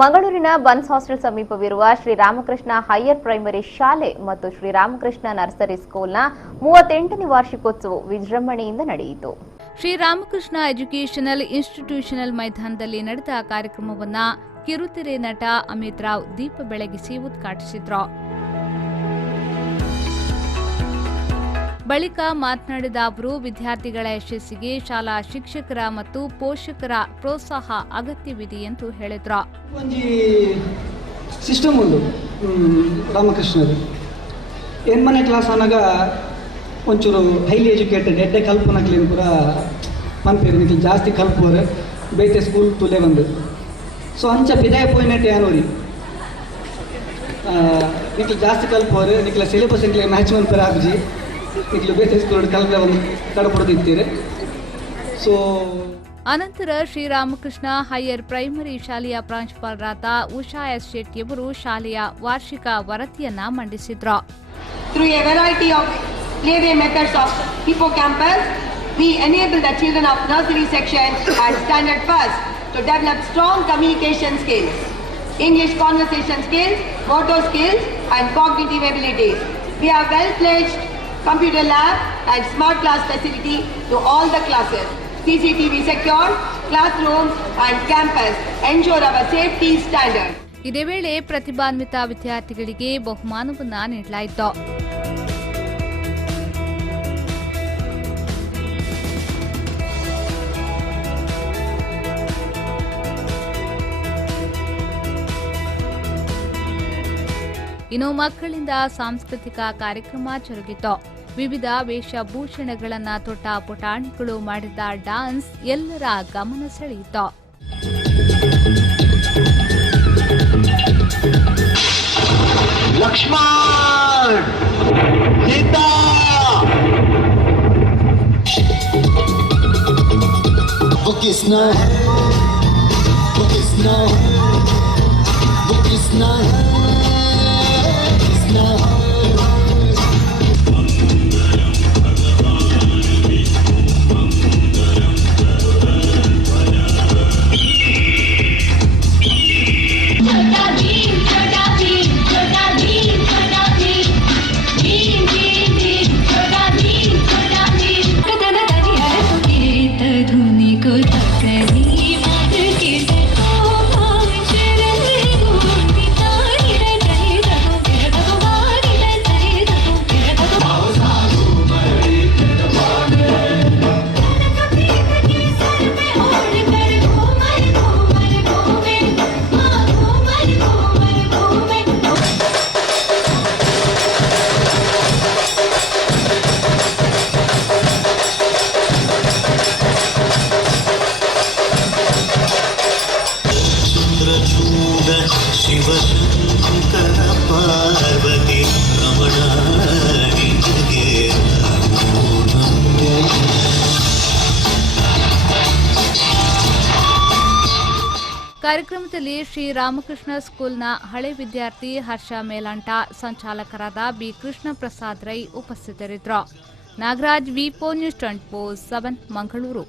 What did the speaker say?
ಮಂಗಳೂರಿನ buns hostel ಸಮೀಪವಿರುವ Sri Ramakrishna higher primary ಶಾಲೆ ಮತ್ತು ಶ್ರೀರಾಮಕೃಷ್ಣ ನರ್ಸರಿ ಸ್ಕೂಲ್ನ 38ನೇ ವಾರ್ಷಿಕೋತ್ಸವ ವಿಜೃಂಭಣೆಯಿಂದ ನಡೆಯಿತು. ಶ್ರೀರಾಮಕೃಷ್ಣ ಎಜುಕೇಷನಲ್ ಇನ್ಸ್ಟಿಟ್ಯೂಷನಲ್ ಮೈದಾನದಲ್ಲಿ ನಡೆದ ಕಾರ್ಯಕ್ರಮವನ್ನು ಕಿರುತೆರೆ ನಟ ಅಮಿತ್ ರಾವ್ ದೀಪ ಬೆಳಗಿಸಿ ಉದ್ಘಾಟಿಸಿದರು. ಬಳಿಕ ಮಾತನಾಡಿದ ಅವರು, ವಿದ್ಯಾರ್ಥಿಗಳ ಯಶಸ್ಸಿಗೆ ಶಾಲಾ ಶಿಕ್ಷಕರ ಮತ್ತು ಪೋಷಕರ ಪ್ರೋತ್ಸಾಹ ಅಗತ್ಯವಿದೆ ಎಂದು ಹೇಳಿದರು. ಸಿಸ್ಟಮ್ ಉಂಟು ರಾಮಕೃಷ್ಣದು ಎನ್ಮನೆ ಕ್ಲಾಸ್ ಅನ್ನಾಗ ಒಂಚೂರು ಹೈಲಿ ಎಜುಕೇಟೆಡ್ ಎಡ್ಡೆ ಕಲ್ಪನಾಗ್ಲೇನು ಪೂರ ಪಂಪೇರು ಜಾಸ್ತಿ ಕಲ್ಪೋರು ಬೇತೆ ಸ್ಕೂಲ್ ತುಲೆ ಬಂದು ಸೊ ಅಂಚ ಬಿದಾಯ ಪೋಯಿನಟ್ಟೆ ಯಾನೋರಿ ನಿಕ್ಲು ಜಾಸ್ತಿ ಕಲ್ಪೋರು ನಿಕ್ಲ ಸಿಲೆಬಸ್ ನಿಕ್ಲೆ ಮ್ಯಾಚ್ ಪರ ಆಗುಜಿ ನಿಕ್ಲು ಬೇತೆ ಸ್ಕೂಲ್ ಕಲ್ಪನೆ ಒಂದು ಕಡಪಡ್ದಿರ್ತೀರಿ. ಸೊ ಅನಂತರ ಶ್ರೀರಾಮಕೃಷ್ಣ ಹೈಯರ್ ಪ್ರೈಮರಿ ಶಾಲೆಯ ಪ್ರಾಂಶುಪಾಲರಾದ ಉಷಾ ಎಸ್ ಶೆಟ್ಟಿಯವರು ಶಾಲೆಯ ವಾರ್ಷಿಕ ವರದಿಯನ್ನ ಮಂಡಿಸಿದ್ರು. Through a variety of playway methods of hippocampus, we enable the children of nursery section at standard first to develop strong communication skills, English conversation skills, motor skills and cognitive abilities. We have well-fledged computer lab and smart class facility to all the classes. CCTV secured classrooms and campus ensure our safety standards. ಇದೇ ವೇಳೆ ಪ್ರತಿಭಾನ್ವಿತ ವಿದ್ಯಾರ್ಥಿಗಳಿಗೆ ಬಹುಮಾನವನ್ನ ನೀಡಲಾಯಿತು. ಇನ್ನು ಮಕ್ಕಳಿಂದ ಸಾಂಸ್ಕೃತಿಕ ಕಾರ್ಯಕ್ರಮ ಜರುಗಿತು. ವಿವಿಧ ವೇಷಭೂಷಣಗಳನ್ನ ತೊಟ್ಟ ಪುಟಾಣಿಗಳು ಮಾಡಿದ ಡ್ಯಾನ್ಸ್ ಎಲ್ಲರ ಗಮನ ಸೆಳೆಯಿತು. ಲಕ್ಷ್ಮಣ್ ಸೀತಾ ಶಿವಶಂಕರ ಪಾರ್ವತಿ ರಮಣ ಕಾರ್ಯಕ್ರಮದಲ್ಲಿ ಶ್ರೀರಾಮಕೃಷ್ಣ ಸ್ಕೂಲ್ನ ಹಳೆ ವಿದ್ಯಾರ್ಥಿ ಹರ್ಷ ಮೇಲಾಂಟ, ಸಂಚಾಲಕರಾದ ಬಿ ಕೃಷ್ಣ ಪ್ರಸಾದ್ ರೈ ಉಪಸ್ಥಿತರಿದ್ದರು. ನಾಗರಾಜ್, ವಿ4 ನ್ಯೂಸ್ 24/7 ಮಂಗಳೂರು.